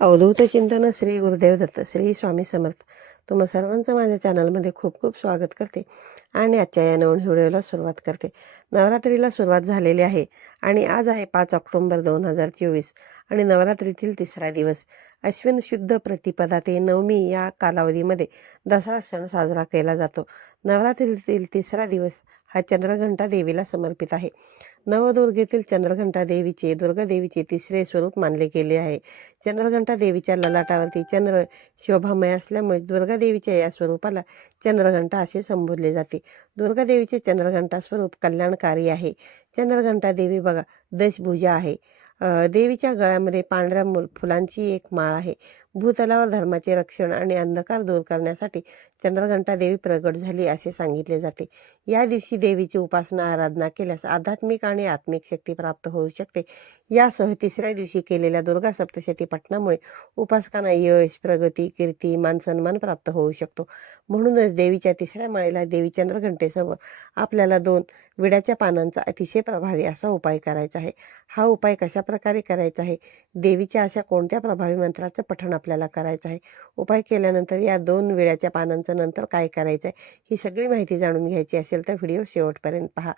अवधूत चिंतन श्री गुरुदेव दत्त श्री स्वामी समर्थ. तुम्हा सर्वांचं माझ्या चॅनलमध्ये खूप खूप स्वागत करते आणि आजच्या या नवीन व्हिडिओला सुरुवात करते. नवरात्रीला सुरुवात झालेली आहे आणि आज आहे 5 ऑक्टोबर 2024 आणि नवरात्रीतील तिसरा दिवस. अश्विन शुद्ध प्रतिपदा ते नवमी या कालावधीमध्ये दसरा सण साजरा केला जातो. नवरात्रीतील तिसरा दिवस हा चंद्रघंटा देवीला समर्पित आहे. नवदुर्गेतील चंद्रघंटा देवीचे दुर्गा देवीचे तिसरे स्वरूप मानले गेले आहे. चंद्रघंटा देवीच्या ललाटावरती चंद्र शोभामय असल्यामुळे दुर्गा देवीच्या या स्वरूपाला चंद्रघंटा असे संबोधले जाते. दुर्गा देवीचे चंद्रघंटा स्वरूप कल्याणकारी आहे. चंद्रघंटा देवी बघा दशभुजा आहे. देवीच्या गळ्यामध्ये पांढऱ्या फुलांची एक माळ आहे. भूतलावर धर्माचे रक्षण आणि अंधकार दूर करण्यासाठी चंद्रघंटा देवी प्रगट झाली असे सांगितले जाते. या दिवशी देवीची उपासना आराधना केल्यास आध्यात्मिक आणि आत्मिक शक्ती प्राप्त होऊ शकते. यासह तिसऱ्या दिवशी केलेल्या दुर्गा सप्तशती पठणामुळे उपासकांना यश, प्रगती, कीर्ती, मानसन्मान प्राप्त होऊ शकतो. म्हणूनच देवीच्या तिसऱ्या माळेला देवी चंद्रघंटेसमोर आपल्याला 2 विड्याच्या पानांचा अतिशय प्रभावी असा उपाय करायचा आहे. हा उपाय कशा प्रकारे करायचा आहे, देवीच्या अशा कोणत्या प्रभावी मंत्राचं पठण आपल्याला करायचं आहे, उपाय केल्यानंतर या 2 विड्याच्या पानांचं नंतर काय करायचं आहे, ही सगळी माहिती जाणून घ्यायची असेल तर व्हिडिओ शेवटपर्यंत पहा.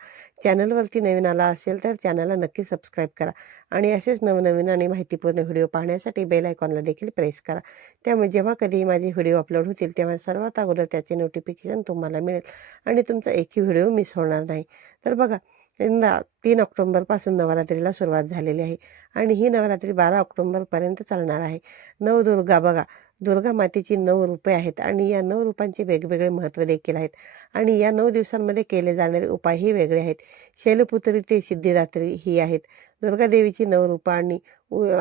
चॅनलवरती नवीन आला असेल तर चॅनलला नक्की सबस्क्राईब करा आणि असेच नवनवीन आणि माहितीपूर्ण व्हिडिओ पाहण्यासाठी बेल आयकॉनला देखील प्रेस करा. त्यामुळे जेव्हा कधी माझे व्हिडिओ अपलोड होतील तेव्हा सर्वात अगोदर त्याचे नोटिफिकेशन तुम्हाला मिळेल आणि तुमचा एकही व्हिडिओ मिस होणार नाही. तर बघा, यंदा 3 ऑक्टोबरपासून नवरात्रीला सुरुवात झालेली आहे आणि ही नवरात्री 12 ऑक्टोबरपर्यंत चालणार आहे. नवदुर्गा बघा, दुर्गा मातेची 9 रूपे आहेत आणि या 9 रूपांचे वेगवेगळे महत्त्व देखील आहेत आणि या 9 दिवसांमध्ये केले जाणारे उपायही वेगळे आहेत. शैलपुत्री ते सिद्धिदात्री ही आहेत दुर्गा देवीची 9 रूपं आणि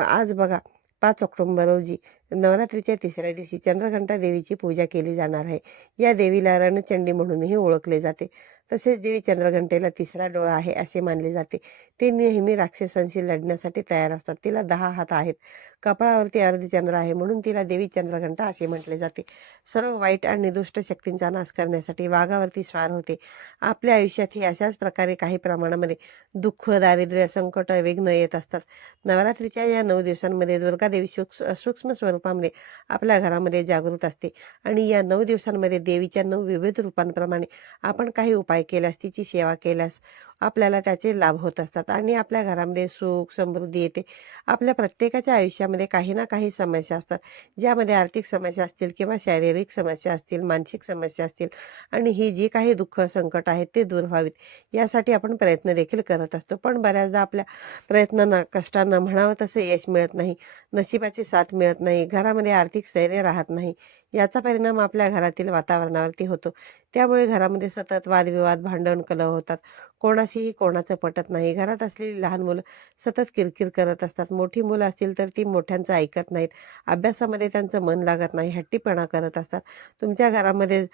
आज बघा 5 ऑक्टोबर रोजी नवरात्रीच्या तिसऱ्या दिवशी चंद्रघंटा देवीची पूजा केली जाणार आहे. या देवीला रणचंडी म्हणूनही ओळखले जाते. तसेच देवी चंद्रघंटेला तिसरा डोळा आहे असे मानले जाते. ते नेहमी राक्षसांशी लढण्यासाठी तयार असतात. तिला 10 हात आहेत. कपाळावरती अर्धचंद्र आहे म्हणून तिला देवी चंद्रघंटा असे म्हटले जाते. सर्व वाईट आणि दुष्ट शक्तींचा नाश करण्यासाठी वाघावरती स्वार होते. आपल्या आयुष्यातही अशाच प्रकारे काही प्रमाणामध्ये दुःख, दारिद्र्य, संकट, विघ्न येत असतात. नवरात्रीच्या या 9 दिवसांमध्ये दुर्गा देवी सूक्ष्म स्वरूपामध्ये आपल्या घरामध्ये जागृत असते आणि या 9 दिवसांमध्ये देवीच्या 9 विविध रूपांप्रमाणे आपण काही उपाय केल्यास, तिची सेवा केल्यास आपल्याला त्याचे लाभ होत असतात आणि आपल्या घरामध्ये सुख, समृद्धी येते. आपल्या प्रत्येकाच्या आयुष्यामध्ये काही ना काही समस्या असतात, ज्यामध्ये आर्थिक समस्या असतील किंवा शारीरिक समस्या असतील, मानसिक समस्या असतील आणि ही जी काही दुःख, संकट आहेत ते दूर व्हावीत यासाठी आपण प्रयत्न देखील करत असतो. पण बऱ्याचदा आपल्या प्रयत्नांना, कष्टांना म्हणावं तसं यश मिळत नाही, नशिबाची साथ मिळत नाही, घरामध्ये आर्थिक स्थैर्य राहत नाही. याचा परिणाम आपल्या घरातील वातावरणावरती होतो. त्यामुळे घरामध्ये सतत वादविवाद, भांडण, कलह होतात. कोणाशीही कोणाचं पटत नाही. घरात असलेली लहान मुलं सतत किरकिर करत असतात. मोठी मुलं असतील तर ती मोठ्यांचं ऐकत नाहीत. अभ्यासामध्ये त्यांचं मन लागत नाही, हट्टीपणा करत असतात. तुमच्या घरामध्ये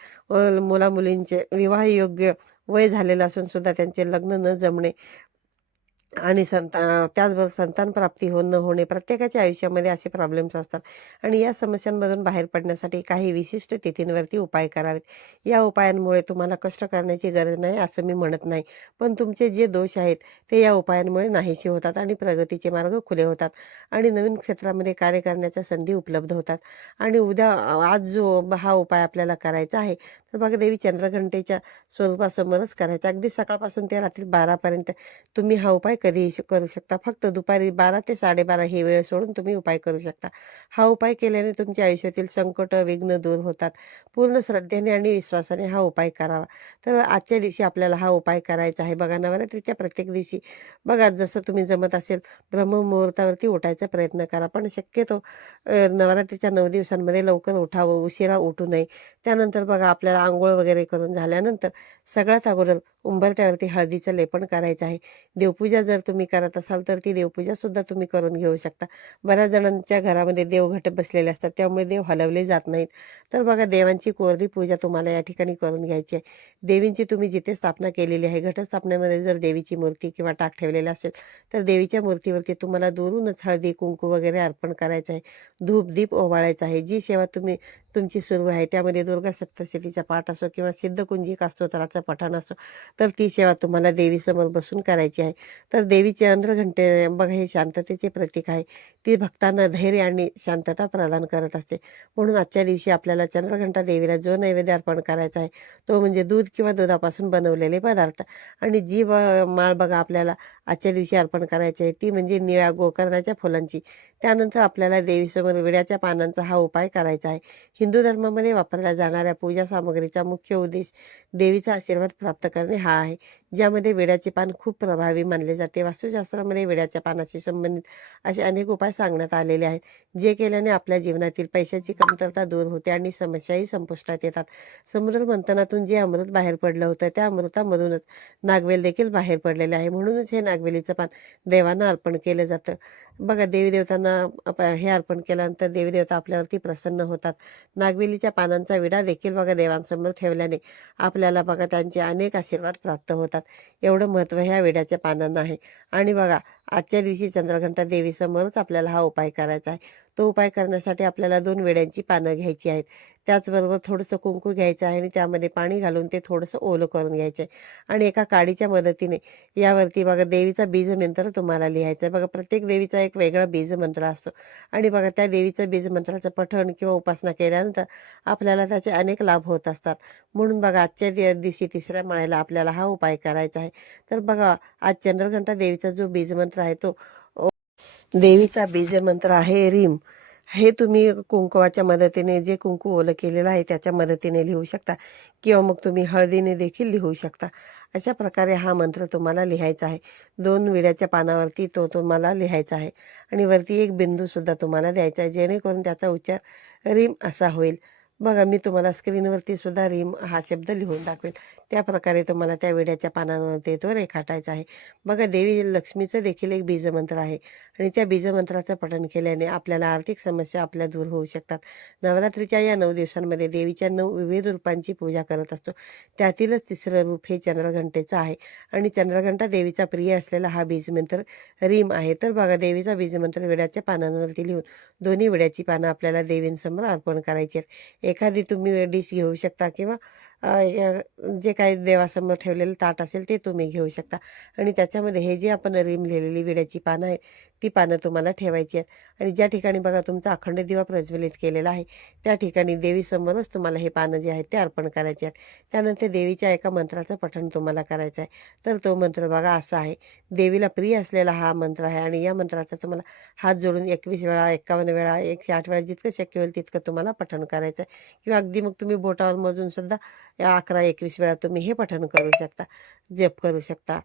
मुलामुलींचे विवाहयोग्य वय झालेलं असून सुद्धा त्यांचे लग्न न जमणे आणि त्याचबरोबर संतान प्राप्ती न होणे, प्रत्येकाच्या आयुष्यामध्ये असे प्रॉब्लेम्स असतात आणि या समस्यांमधून बाहेर पडण्यासाठी काही विशिष्ट तिथींवरती उपाय करावेत. या उपायांमुळे तुम्हाला कष्ट करण्याची गरज नाही असं मी म्हणत नाही, पण तुमचे जे दोष आहेत ते या उपायांमुळे नाहीसे होतात आणि प्रगतीचे मार्ग खुले होतात आणि नवीन क्षेत्रामध्ये कार्य करण्याच्या संधी उपलब्ध होतात. आणि आज जो हा उपाय आपल्याला करायचा आहे तर बघा, देवी चंद्रघंटेच्या स्वरूपासमोरच करायचा. अगदी सकाळपासून ते रात्री 12पर्यंत तुम्ही हा उपाय कधीही करू शकता. फक्त दुपारी 12 ते 12:30 ही वेळ सोडून तुम्ही उपाय करू शकता. हा उपाय केल्याने तुमच्या आयुष्यातील संकट, विघ्न दूर होतात. पूर्ण श्रद्धेने आणि विश्वासाने हा उपाय करावा. तर आजच्या दिवशी आपल्याला हा उपाय करायचा आहे. बघा, नवरात्रीच्या प्रत्येक दिवशी बघा, जसं तुम्ही जमत असेल ब्रह्ममुहूर्तावरती उठायचा प्रयत्न करा. पण शक्यतो नवरात्रीच्या 9 दिवसांमध्ये लवकर उठावं, उशिरा उठू नये. त्यानंतर बघा, आपल्याला आंघोळ वगैरे करून झाल्यानंतर सगळ्यात अगोदर उंबरठ्यावरती हळदीचं लेपन करायचं आहे. देवपूजा जर तुम्ही करत असाल तर ती देवपूजासुद्धा तुम्ही करून घेऊ शकता. बऱ्याच जणांच्या घरामध्ये देवघट बसलेले असतात, त्यामुळे देव हलवले जात नाहीत. तर बघा, देवांची कोरडी पूजा तुम्हाला या ठिकाणी करून घ्यायची आहे. देवींची तुम्ही जिथे स्थापना केलेली आहे, घटस्थापनेमध्ये जर देवीची मूर्ती किंवा टाक ठेवलेला असेल तर देवीच्या मूर्तीवरती तुम्हाला दुरूनच हळदी, कुंकू वगैरे अर्पण करायचं आहे. धूप, दीप ओवाळायचा आहे. जी सेवा तुमची सुरू आहे त्यामध्ये दुर्गा सप्तशतीचा पाठ असो किंवा सिद्धकुंजिका स्तोत्राचं पठण असो, तर ती सेवा तुम्हाला देवीसमोर बसून करायची आहे. तर देवीचे चंद्रघंटे बघा हे शांततेचे प्रतीक आहे. ती भक्तांना धैर्य आणि शांतता प्रदान करत असते. म्हणून आजच्या दिवशी आपल्याला चंद्रघंटा देवीला जो नैवेद्य अर्पण करायचा आहे तो म्हणजे दूध किंवा दुधापासून बनवलेले पदार्थ. आणि जी माळ बघा आपल्याला आजच्या दिवशी अर्पण करायची आहे ती म्हणजे निळ्या गोकर्णाच्या फुलांची. त्यानंतर आपल्याला देवीसमोर विड्याच्या पानांचा हा उपाय करायचा आहे. हिंदू धर्मामध्ये वापरल्या जाणाऱ्या पूजा सामग्रीचा मुख्य उद्देश देवीचा आशीर्वाद प्राप्त करणे हा आहे, ज्यामध्ये विड्याचे पान खूप प्रभावी मानले जाते. वास्तुशास्त्रामध्ये विड्याच्या पानाशी संबंधित असे अनेक उपाय सांगण्यात आलेले आहेत, जे केल्याने आपल्या जीवनातील पैशाची कमतरता दूर होते आणि समस्याही संपुष्टात येतात. समुद्र मंथनातून जे अमृत बाहेर पडलं होतं त्या अमृतामधूनच नागवेल देखील बाहेर पडलेले आहे. म्हणूनच हे नागवेलीचं पान देवांना अर्पण केलं जातं. बघा देवी देवतांना हे अर्पण केल्यानंतर देवी देवता आपल्यावरती प्रसन्न होतात. नागवेलीच्या पानांचा विडा देखील बघा देवांसमोर ठेवल्याने आपल्याला बघा त्यांचे अनेक आशीर्वाद प्राप्त होतात. एवढं महत्त्व ह्या विड्याच्या पानांना आहे. आणि बघा आजच्या दिवशी चंद्रघंटा देवीसमोरच आपल्याला हा उपाय करायचा आहे. तो उपाय करण्यासाठी आपल्याला 2 विड्यांची पानं घ्यायची आहेत. त्याचबरोबर थोडंसं कुंकू घ्यायचं आहे आणि त्यामध्ये पाणी घालून ते थोडंसं ओलं करून घ्यायचं आहे. आणि एका काडीच्या मदतीने यावरती बघा देवीचा बीजमंत्र तुम्हाला लिहायचा आहे. बघा प्रत्येक देवीचा एक वेगळा बीजमंत्र असतो आणि बघा त्या देवीचं बीजमंत्राचं पठण किंवा उपासना केल्यानंतर आपल्याला त्याचे अनेक लाभ होत असतात. म्हणून बघा आजच्या दिवशी 3ऱ्या माळेला आपल्याला हा उपाय करायचा आहे. तर बघा आज चंद्रघंटा देवीचा जो बीजमंत्र आहे तो देवीचा बीजमंत्र आहे रीम. हे तुम्ही कुंकवाच्या मदतीने जे कुंकू ओलं केलेलं आहे त्याच्या मदतीने लिहू शकता किंवा मग तुम्ही हळदीने देखील लिहू शकता. अशा प्रकारे हा मंत्र तुम्हाला लिहायचा आहे. 2 विड्याच्या पानावरती तो तुम्हाला लिहायचा आहे आणि वरती एक बिंदूसुद्धा तुम्हाला द्यायचा आहे, जेणेकरून त्याचा उच्चार रीम असा होईल. बघा मी तुम्हाला स्क्रीनवरती सुद्धा रीम हा शब्द लिहून दाखवेल. त्या प्रकारे तुम्हाला त्या विड्याच्या पानांवरती तो रेखाटायचा आहे. बघा देवी लक्ष्मीचं देखील एक बीजमंत्र आहे आणि त्या बीजमंत्राचं पठण केल्याने आपल्याला आर्थिक समस्या आपल्या दूर होऊ शकतात. नवरात्रीच्या या 9 दिवसांमध्ये देवीच्या 9 विविध रूपांची पूजा करत असतो. त्यातीलच 3रं रूप हे चंद्रघंटेचं आहे आणि चंद्रघंटा देवीचा प्रिय असलेला हा बीजमंत्र रीम आहे. तर बघा देवीचा बीजमंत्र विड्याच्या पानांवरती लिहून दोन्ही विड्याची पानं आपल्याला देवींसमोर अर्पण करायची आहेत. एखादी तुम्ही डिश घेऊ शकता किंवा जे काही देवासमोर ठेवलेलं ताट असेल ते तुम्ही घेऊ शकता आणि त्याच्यामध्ये हे जे आपण रीम लिहिलेली विड्याची पानं आहे ती पानं तुम्हाला ठेवायची आहेत आणि ज्या ठिकाणी बघा तुमचा अखंड दिवा प्रज्वलित केलेला आहे त्या ठिकाणी देवीसमोरच तुम्हाला हे पानं जे आहेत ते अर्पण करायचे आहेत. त्यानंतर देवीच्या एका मंत्राचं पठण तुम्हाला करायचं आहे. तर तो मंत्र बघा असा आहे. देवीला प्रिय असलेला हा मंत्र आहे आणि या मंत्राचा तुम्हाला हात जोडून 21 वेळा, 51 वेळा, 108 वेळा जितकं शक्य होईल तितकं तुम्हाला पठण करायचं आहे किंवा अगदी मग तुम्ही बोटावर मोजून सुद्धा 11-21 वेळा तुम्ही हे पठण करू शकता, जप करू शकता.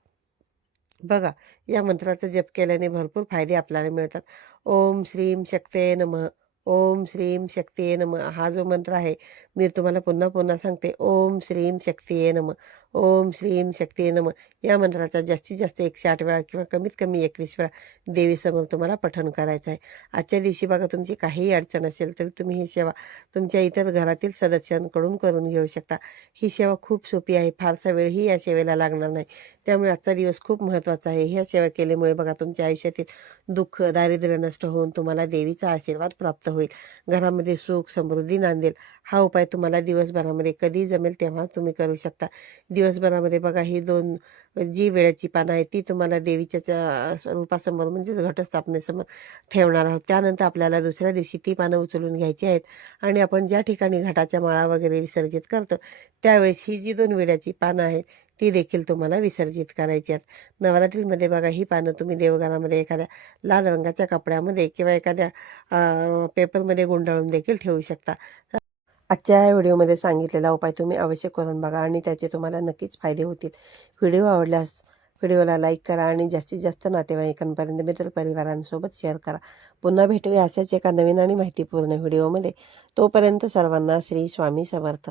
बघा या मंत्राचा जप केल्याने भरपूर फायदे आपल्याला मिळतात. ओम श्रीम शक्ते नमः, ओम श्रीम शक्तिये नमः हा जो मंत्र आहे मी तुम्हाला पुन्हा पुन्हा सांगते. ओम श्रीम शक्तिये नमः, ओम श्रीम शक्तिये नमः या मंत्राचा जास्तीत जास्त 108 वेळा किंवा कमीत कमी 21 वेळा देवीसमोर तुम्हाला पठण करायचं आहे. आजच्या दिवशी बघा तुमची काहीही अडचण असेल तर तुम्ही ही सेवा तुमच्या इतर घरातील सदस्यांकडून करून घेऊ शकता. ही सेवा खूप सोपी आहे. फारसा वेळही या सेवेला लागणार नाही. त्यामुळे आजचा दिवस खूप महत्त्वाचा आहे. ह्या सेवा केल्यामुळे बघा तुमच्या आयुष्यातील दुःख, दारिद्र्य नष्ट होऊन तुम्हाला देवीचा आशीर्वाद प्राप्त होईल. घरामध्ये सुख, समृद्धी नांदेल. हा उपाय तुम्हाला दिवसभरामध्ये कधी जमेल तेव्हा तुम्ही करू शकता. दिवसभरामध्ये बघा ही 2 जी वेळेची पानं आहेत ती तुम्हाला देवीच्या रूपासमोर म्हणजेच घटस्थापनेसमोर ठेवणार आहोत. त्यानंतर आपल्याला दुसऱ्या दिवशी ती पानं उचलून घ्यायची आहेत आणि आपण ज्या ठिकाणी घटाच्या माळा वगैरे विसर्जित करतो त्यावेळेस ही जी 2 विड्याची पानं आहेत ती देखील तुम्हाला विसर्जित करायची आहेत. नवरात्रीमध्ये बघा ही पानं तुम्ही देवघरामध्ये एखाद्या लाल रंगाच्या कपड्यामध्ये किंवा एखाद्या पेपरमध्ये गुंडाळून देखील ठेवू शकता. आजच्या या व्हिडिओमध्ये सांगितलेला उपाय तुम्ही अवश्य करून बघा आणि त्याचे तुम्हाला नक्कीच फायदे होतील. व्हिडिओ आवडल्यास व्हिडिओला लाईक करा आणि जास्तीत जास्त नातेवाईकांपर्यंत मित्रपरिवारांसोबत शेअर करा. पुन्हा भेटूया अशाच एका नवीन आणि माहितीपूर्ण व्हिडिओमध्ये. तोपर्यंत सर्वांना श्री स्वामी समर्थ.